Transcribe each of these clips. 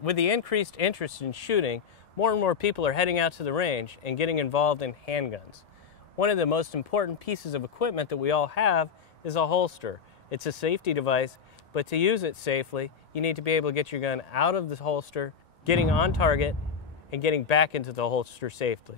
With the increased interest in shooting, more and more people are heading out to the range and getting involved in handguns. One of the most important pieces of equipment that we all have is a holster. It's a safety device, but to use it safely, you need to be able to get your gun out of the holster, getting on target, and getting back into the holster safely.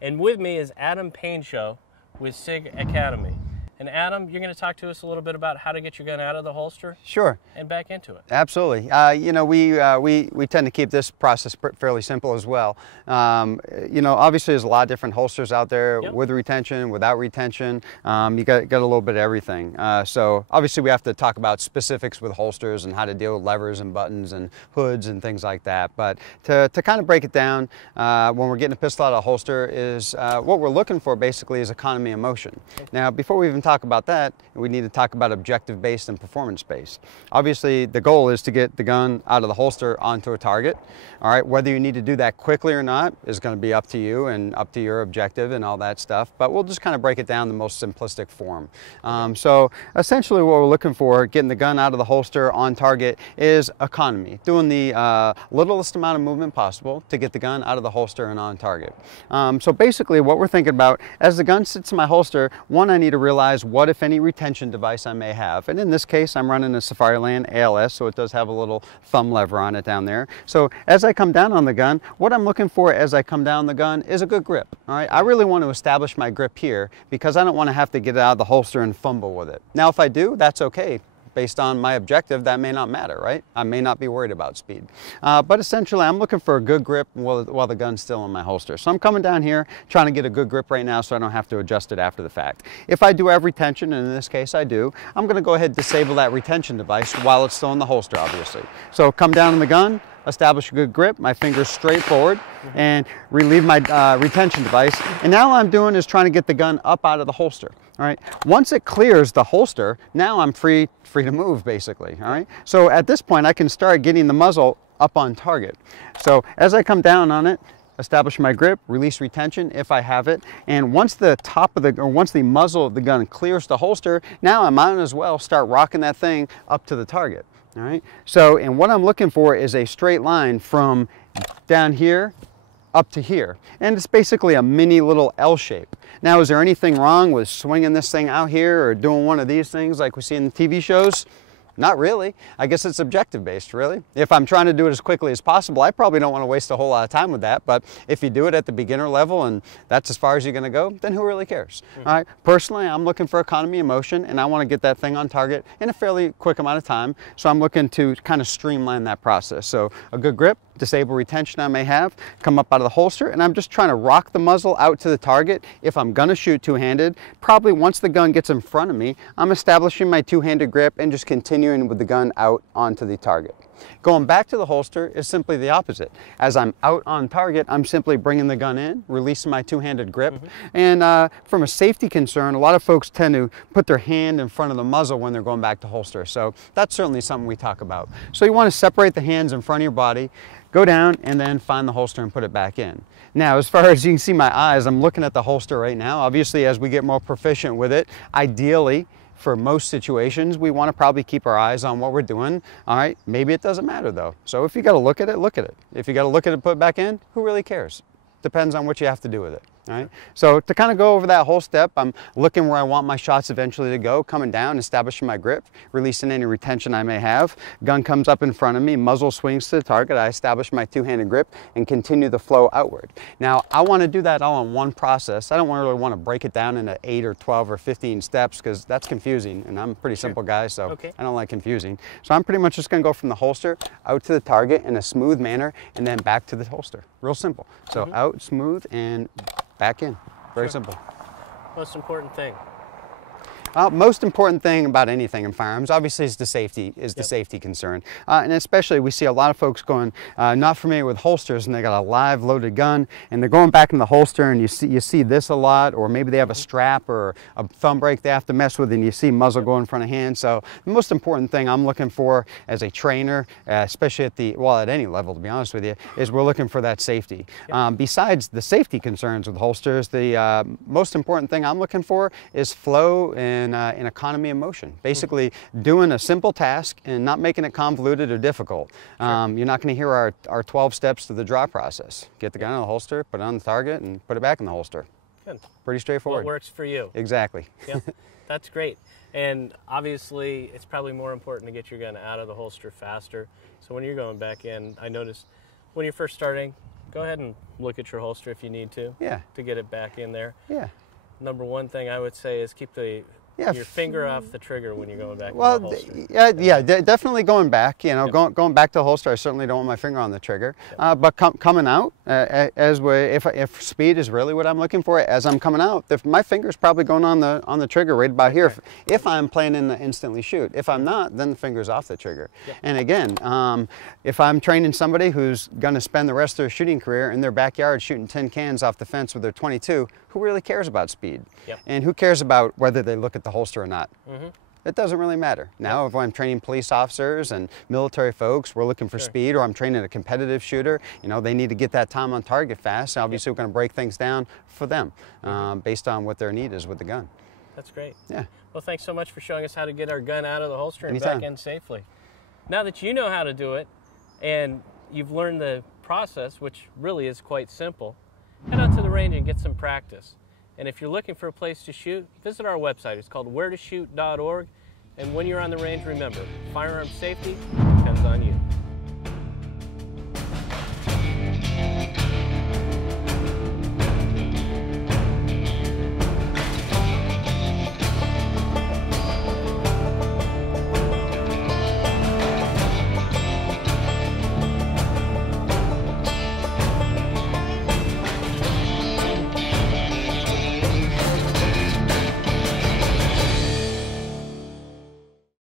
And with me is Adam Painshow with SIG Academy. And Adam, you're going to talk to us a little bit about how to get your gun out of the holster. Sure. And back into it. Absolutely. You know, we tend to keep this process fairly simple as well. You know, obviously there's a lot of different holsters out there. Yep. With retention, without retention. You got a little bit of everything. So obviously we have to talk about specifics with holsters and how to deal with levers and buttons and hoods and things like that. But to kind of break it down, when we're getting a pistol out of a holster is what we're looking for basically is economy of motion. Now, before we even talk about that, we need to talk about objective-based and performance-based. Obviously, the goal is to get the gun out of the holster onto a target. All right, whether you need to do that quickly or not is going to be up to you and up to your objective and all that stuff, but we'll just kind of break it down in the most simplistic form. So essentially what we're looking for, getting the gun out of the holster on target, is economy, doing the littlest amount of movement possible to get the gun out of the holster and on target. So basically what we're thinking about, as the gun sits in my holster, one, I need to realize what, if any, retention device I may have. And in this case, I'm running a Safariland ALS, so it does have a little thumb lever on it down there. So as I come down on the gun, what I'm looking for as I come down on the gun is a good grip. All right, I really want to establish my grip here because I don't want to have to get it out of the holster and fumble with it. Now, if I do, that's okay. Based on my objective, that may not matter, right? I may not be worried about speed. But essentially, I'm looking for a good grip while the gun's still in my holster. So I'm coming down here, trying to get a good grip right now so I don't have to adjust it after the fact. If I do have retention, and in this case I do, I'm gonna go ahead and disable that retention device while it's still in the holster, obviously. So come down on the gun, establish a good grip, my fingers straight forward, and relieve my retention device. And now all I'm doing is trying to get the gun up out of the holster. All right. Once it clears the holster, now I'm free to move, basically. All right. So at this point, I can start getting the muzzle up on target. So as I come down on it, establish my grip, release retention if I have it, and once the once the muzzle of the gun clears the holster, now I might as well start rocking that thing up to the target. All right. So, and what I'm looking for is a straight line from down here up to here, and it's basically a mini little L shape. Now, is there anything wrong with swinging this thing out here or doing one of these things like we see in the TV shows? Not really. I guess it's objective based, really. If I'm trying to do it as quickly as possible, I probably don't want to waste a whole lot of time with that, but if you do it at the beginner level and that's as far as you're going to go, then who really cares? All right. Personally, I'm looking for economy of motion and I want to get that thing on target in a fairly quick amount of time, so I'm looking to kind of streamline that process. So a good grip, disable retention I may have, come up out of the holster, and I'm just trying to rock the muzzle out to the target. If I'm going to shoot two-handed, probably once the gun gets in front of me, I'm establishing my two-handed grip and just continuing with the gun out onto the target. Going back to the holster is simply the opposite. As I'm out on target, I'm simply bringing the gun in, releasing my two-handed grip. And from a safety concern, a lot of folks tend to put their hand in front of the muzzle when they're going back to holster. So that's certainly something we talk about. So you want to separate the hands in front of your body, go down, and then find the holster and put it back in. Now, as far as you can see my eyes, I'm looking at the holster right now. Obviously, as we get more proficient with it, ideally, for most situations, we want to probably keep our eyes on what we're doing. All right, maybe it doesn't matter though. So if you got to look at it, look at it. If you got to look at it, put it back in, who really cares? Depends on what you have to do with it. All right. So to kind of go over that whole step, I'm looking where I want my shots eventually to go, coming down, establishing my grip, releasing any retention I may have. Gun comes up in front of me, muzzle swings to the target. I establish my two-handed grip and continue the flow outward. Now, I want to do that all in one process. I don't really want to break it down into 8 or 12 or 15 steps because that's confusing, and I'm a pretty simple guy, so I don't like confusing. So I'm pretty much just going to go from the holster out to the target in a smooth manner and then back to the holster. Real simple. So out, smooth, and back in. Very simple. Most important thing. Most important thing about anything in firearms, obviously, is the safety concern, and especially we see a lot of folks going not familiar with holsters, and they got a live loaded gun, and they're going back in the holster, and you see this a lot, or maybe they have a strap or a thumb brake they have to mess with, and you see muzzle go in front of hand. So the most important thing I'm looking for as a trainer, especially at any level, to be honest with you, is we're looking for that safety. Besides the safety concerns with holsters, the most important thing I'm looking for is flow and economy of motion. Basically, doing a simple task and not making it convoluted or difficult. You're not going to hear our 12 steps to the draw process. Get the gun in the holster, put it on the target, and put it back in the holster. Good. Pretty straightforward. What works for you. Exactly. Yeah, that's great. And obviously, it's probably more important to get your gun out of the holster faster. So when you're going back in, I noticed when you're first starting, go ahead and look at your holster if you need to. Yeah. To get it back in there. Yeah. Number one thing I would say is keep your finger off the trigger when you're going back to the holster. Definitely going back. You know, going back to the holster, I certainly don't want my finger on the trigger. But coming out, if speed is really what I'm looking for, as I'm coming out, my finger's probably going on the trigger right about here. If I'm planning to instantly shoot. If I'm not, then the finger's off the trigger. And again, if I'm training somebody who's going to spend the rest of their shooting career in their backyard shooting tin cans off the fence with their .22, who really cares about speed? And who cares about whether they look at the holster or not? It doesn't really matter. Now, if I'm training police officers and military folks, we're looking for speed, or I'm training a competitive shooter, you know, they need to get that time on target fast. Obviously, we're going to break things down for them based on what their need is with the gun. That's great. Yeah. Well, thanks so much for showing us how to get our gun out of the holster and back in safely. Now that you know how to do it, and you've learned the process, which really is quite simple, head out to the range and get some practice. And if you're looking for a place to shoot, visit our website. It's called wheretoshoot.org. And when you're on the range, remember, firearm safety depends on you.